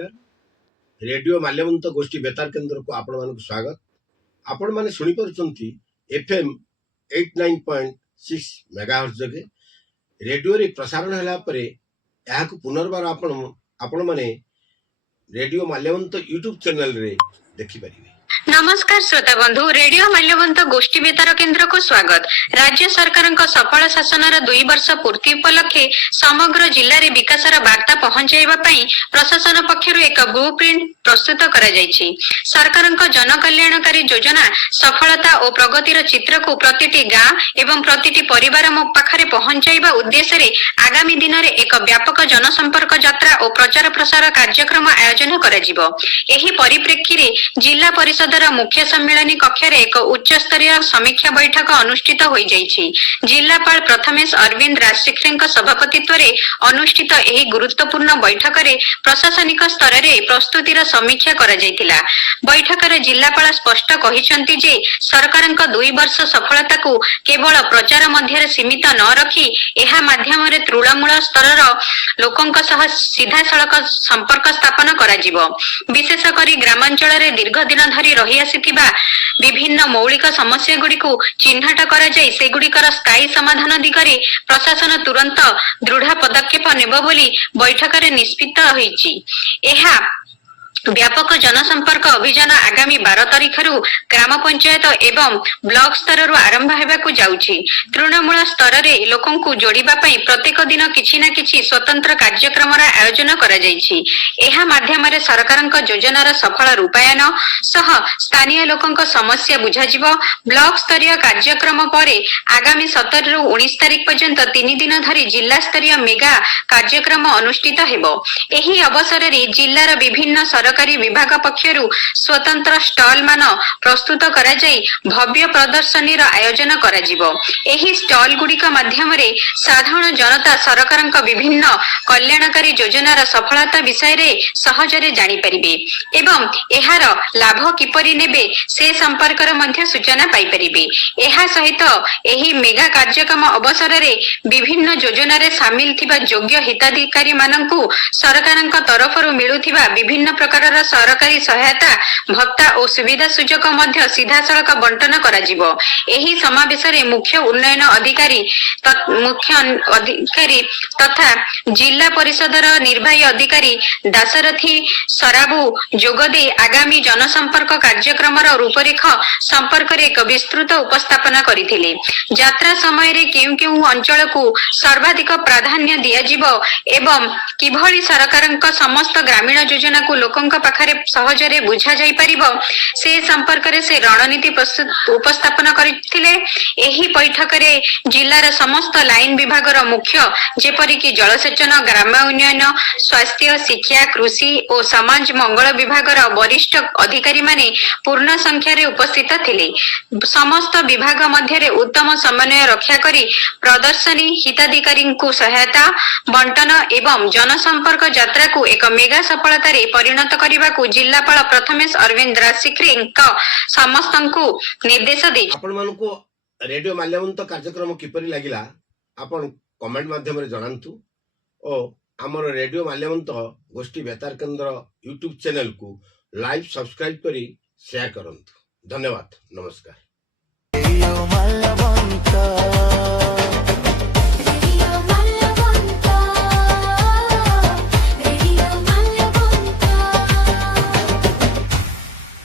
नमस्कार। रेडियो माल्यवंत गोष्ठी बेतार केन्द्र को आपण मानक स्वागत। आपण माने सुनी परछंती एफएम 89.6 मेगाहर्ट्ज जगे रेडियो रे प्रसारण हला परे याक पुनर्बार आपण माने रेडियो माल्यवंत यूट्यूब चैनल रे देखि परिबे। नमस्कार श्रोता बंधु, रेडियो माल्यवंत गोष्ठी बेतार केन्द्र को स्वागत। राज्य सरकार सफल शासन 2 वर्ष पूर्ति उपलक्षे समग्र जिले में विकास वार्ता पहुंचाइबा पई प्रशासन पक्षरु एक ब्लूप्रिंट प्रस्तुत करा जायछि। सरकार जन कल्याणकारी योजना सफलता और प्रगतिर चित्र को प्रतिटी गाँ एवं प्रतिटी परिवार पाखरे पहुंचाइबा उद्देश्य रे आगामी दिन में एक व्यापक जनसंपर्क यात्रा और प्रचार प्रसार कार्यक्रम आयोजन करा जिवो। एही परिप्रेक्षी रे जिला परिषद मुख्य सम्मेलन कक्ष एक उच्च स्तरीय समीक्षा बैठक अनुष्ठित हो जाइछि। जिलापाल प्रथमेश अरविंद राजशेखर सभापतित्व रे अनुष्ठित एही गुरुत्वपूर्ण बैठक रे प्रशासनिक स्तर रे प्रस्तुतिर समीक्षा करा जायतिला। बैठक रे जिलापाल स्पष्ट कहिसंती जे सरकारक 2 वर्ष सफलता को केवल प्रचार मध्य सीमित न रखी एहा माध्यम रे तृणमूल स्तर लोकंक सह सीधा सड़क संपर्क स्थापन करा जिवो। विशेष करी ग्रामांचल रे दीर्घ दिन धरी रही आसिथिबा विभिन्न मौलिक समस्या गुडी को चिन्हट करा जाय से गुडीकर स्थायी समाधान दिगरे प्रशासन तुरंत दृढ़ पदक्षेप नेबो बोली बैठक रे निष्पित होईछि। एहा व्यापक जनसंपर्क अभियान आगामी 12 तारिख ग्राम पंचायत एवं ब्लॉक स्तर आरंभ होगा जाउछि। तृणमूल स्तर रे लोकन को जोड़िबा पई प्रत्येक दिन किछि ना किछि स्वतंत्र कार्यक्रम आयोजन करा जायछि। एहा माध्यम रे सरकारक योजनार सफल रूपायन सह स्थानीय लोकंक समस्या बुझा जिवो। ब्लॉक स्तरीय कार्यक्रम परे आगामी 17 रु 19 तारिख पर्यंत 3 दिन धरी जिला स्तरीय मेगा कार्यक्रम अनुष्ठित हेबो। एही अवसर रे जिल्लार विभिन्न सरकारी विभाग पक्षरु स्वतंत्र स्टॉल मान प्रस्तुत करा जाई भव्य प्रदर्शनी आयोजन करा जिवो। एही स्टॉल गुडिक माध्यम रे साधारण जनता सरकारक विभिन्न कल्याणकारी योजनार सफलता विषय रे सहजरे जानि परिबे एवं एहार लाभ किपरि नेबे से संपर्क मध्य सूचना पाई परिबे। एहा सहित एही मेगा कार्यक्रम अवसर रे विभिन्न योजना रे शामिल थिबा योग्य हिताधिकारी माननकु सरकारक तरफरु मिलुथिबा विभिन्न प्रकार सरकारी सहायता भत्ता और सुविधा सुजोग मध्य सीधा सड़क बंटन करा जिवो। एही समावेश रे मुख्य उन्नयन अधिकारी तथा जिला परिषदर निर्वाही अधिकारी दासरथी सराबू जोगदे आगामी जनसंपर्क कार्यक्रम रूपरेख संपर्क रे एक विस्तृत उपस्थापना करिथिले। यात्रा समय रे केउ अंचल को सर्वाधिक प्राधान्य दिया जिवो एवं किभଳି सरकारक समस्त ग्रामीण योजना को लोकंक पाखरे सहजरे बुझा जाई परिबो से संपर्क रे से रणनीति उपस्थापन करिथिले। एही बैठक रे जिल्लार समस्त लाइन विभागर मुख्य जेपरि कि जलसेचन ग्राम उन्नयन स्वास्थ्य शिक्षा कृषि और समाज मंगल विभागर वरिष्ठ अधिकारी माने पूर्ण संख्या रे उपस्थित थिले। समस्त विभाग मध्य रे उत्तम समन्वय रक्षा करी प्रदर्शनी हिताधिकारी को सहायता बंटन एवं जनसंपर्क यात्रा को एक मेगा सफलता रे परिणत करने को जिलापाल प्रथमेश अरविंद राजशेखर समस्त निर्देश दे। आपण मानको रेडियो माल्यवंत कार्यक्रम किपरि लागिला आपण कमेंट माध्यम रे जणांतु ओ हमर रेडियो माल्यवंत गोष्ठी बेतार केन्द्र यूट्यूब चैनल को लाइव सब्सक्राइब करी शेयर करंतु। धन्यवाद। नमस्कार।